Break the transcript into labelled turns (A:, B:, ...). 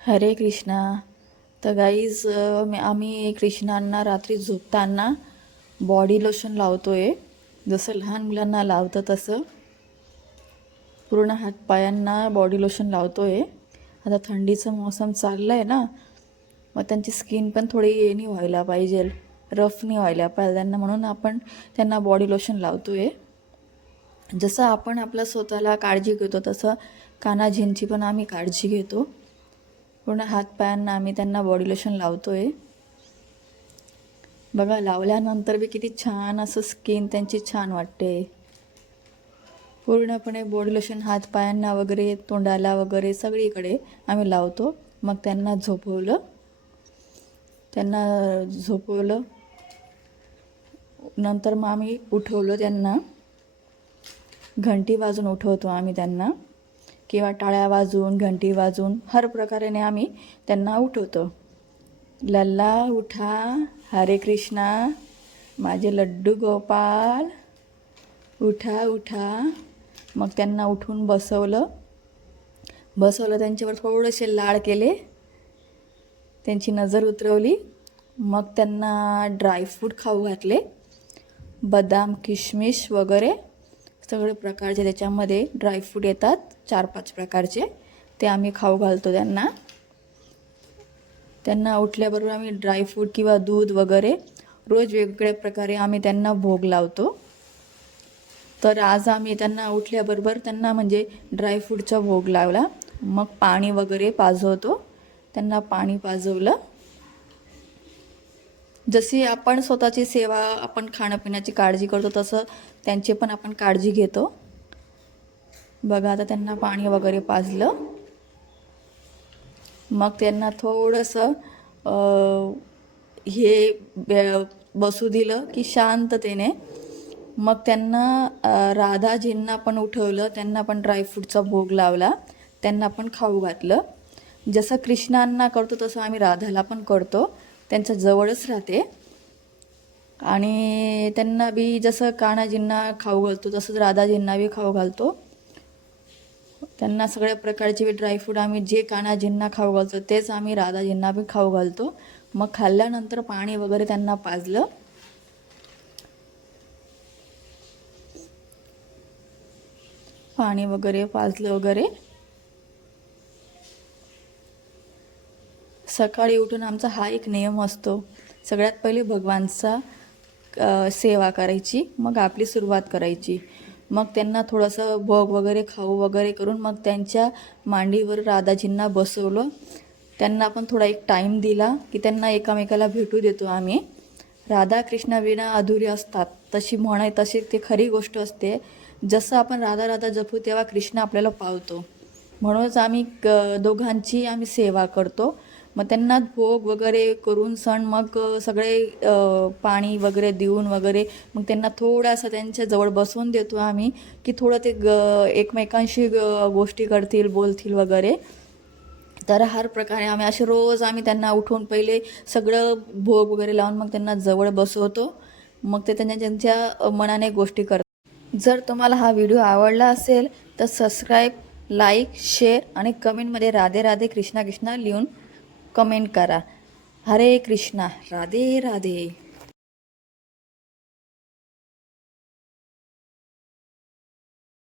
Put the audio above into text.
A: हरे कृष्णा. तर गाईज आम्ही कृष्णांना रात्री झोपताना बॉडी लोशन लावतो आहे जसं लहान मुलांना लावतं तसं. पूर्ण हातपायांना बॉडी लोशन लावतो आहे आता थंडीचं मोसम चाललं आहे ना मग त्यांची स्किन पण थोडी येणी व्हायला पाहिजे. रफ नाही व्हायला पाहिजे. त्यांना म्हणून आपण त्यांना बॉडी लोशन लावतो आहे जसं आपण आपल्या स्वतःला काळजी घेतो तसं कानाझींची पण आम्ही काळजी घेतो. पूर्ण हातपायांना आम्ही त्यांना बॉडी लोशन लावतो आहे बघा लावल्यानंतर बी किती छान असं स्किन त्यांची छान वाटते. पूर्णपणे बॉडी लोशन हातपायांना वगैरे तोंडाला वगैरे सगळीकडे आम्ही लावतो. मग त्यांना झोपवलं. त्यांना झोपवलं. नंतर मग आम्ही उठवलं त्यांना. घंटी वाजून उठवतो आम्ही त्यांना. किंवा टाळ्या वाजवून घंटी वाजवून हर प्रकारेने आम्ही त्यांना उठवतो. लल्ला उठा हरे कृष्णा माझे लड्डू गोपाल. उठा उठा. मग त्यांना उठून बसवलं. बसवलं त्यांच्यावर थोडेसे लाड केले. त्यांची नजर उतरवली. मग त्यांना ड्रायफ्रूट खाऊ घातले. बदाम किशमिश वगैरे. सगळे प्रकारचे त्याच्यामध्ये ड्रायफ्रूट येतात चार पाच प्रकारचे ते आम्ही खाऊ घालतो त्यांना. त्यांना उठल्याबरोबर आम्ही ड्रायफ्रूट किंवा दूध वगैरे रोज वेगवेगळ्या प्रकारे आम्ही त्यांना भोग लावतो. तर आज आम्ही त्यांना उठल्याबरोबर त्यांना म्हणजे ड्रायफ्रूटचा भोग लावला. मग पाणी वगैरे पाजवतो. त्यांना पाणी पाजवलं. जशी आपण स्वतःची सेवा आपण खाण्यापिण्याची काळजी करतो तसं त्यांची पण आपण काळजी घेतो. बघा आता त्यांना पाणी वगैरे पाजलं. मग त्यांना थोडंसं हे बसू दिलं की शांततेने. मग त्यांना राधाजींना पण उठवलं त्यांना पण ड्रायफ्रूटचा भोग लावला त्यांना पण खाऊ घातलं. जसं कृष्णांना करतो तसं आम्ही राधाला पण करतो. त्यांच्या जवळच राहते. आणि त्यांना बी जसं कान्हाजींना खाऊ घालतो तसंच राधाजींना बी खाऊ घालतो. त्यांना सगळ्या प्रकारचे बी ड्रायफ्रूट आम्ही जे कान्हाजींना खाऊ घालतो तेच आम्ही राधाजींना बी खाऊ घालतो. मग खाल्ल्यानंतर पाणी वगैरे त्यांना पाजलं. पाणी वगैरे पाजलं वगैरे. सकाळी उठून आमचा हा एक नियम असतो. सगळ्यात पहिले भगवानचा सेवा करायची मग आपली सुरुवात करायची. मग त्यांना थोडंसं भोग वगैरे खाऊ वगैरे करून मग त्यांच्या मांडीवर राधाजींना बसवलं. त्यांना पण थोडा एक टाईम दिला की त्यांना एकामेकाला भेटू देतो आम्ही. राधा कृष्णविणा अधुरी असतात. तशी म्हण आहे तशी ती खरी गोष्ट असते. जसं आपण राधा राधा जपू तेव्हा कृष्ण आपल्याला पावतो. म्हणूनच आम्ही क दोघांची आम्ही सेवा करतो. मग त्यांना भोग वगैरे करून सण मग सगळे पाणी वगैरे देऊन वगैरे मग त्यांना थोडासा त्यांच्या जवळ बसवून देतो आम्ही की थोडं ते ग एकमेकांशी ग- गोष्टी करतील बोलतील वगैरे. तर हर प्रकारे आम्ही असे रोज आम्ही त्यांना उठवून पहिले सगळं भोग वगैरे लावून मग त्यांना जवळ बसवतो. मग ते त्यांच्या त्यांच्या मनाने गोष्टी करतात. जर तुम्हाला हा व्हिडिओ आवडला असेल तर सबस्क्राईब लाईक शेअर आणि कमेंटमध्ये राधे राधे कृष्णा कृष्णा लिहून कमेंट करा. हरे कृष्णा. राधे राधे.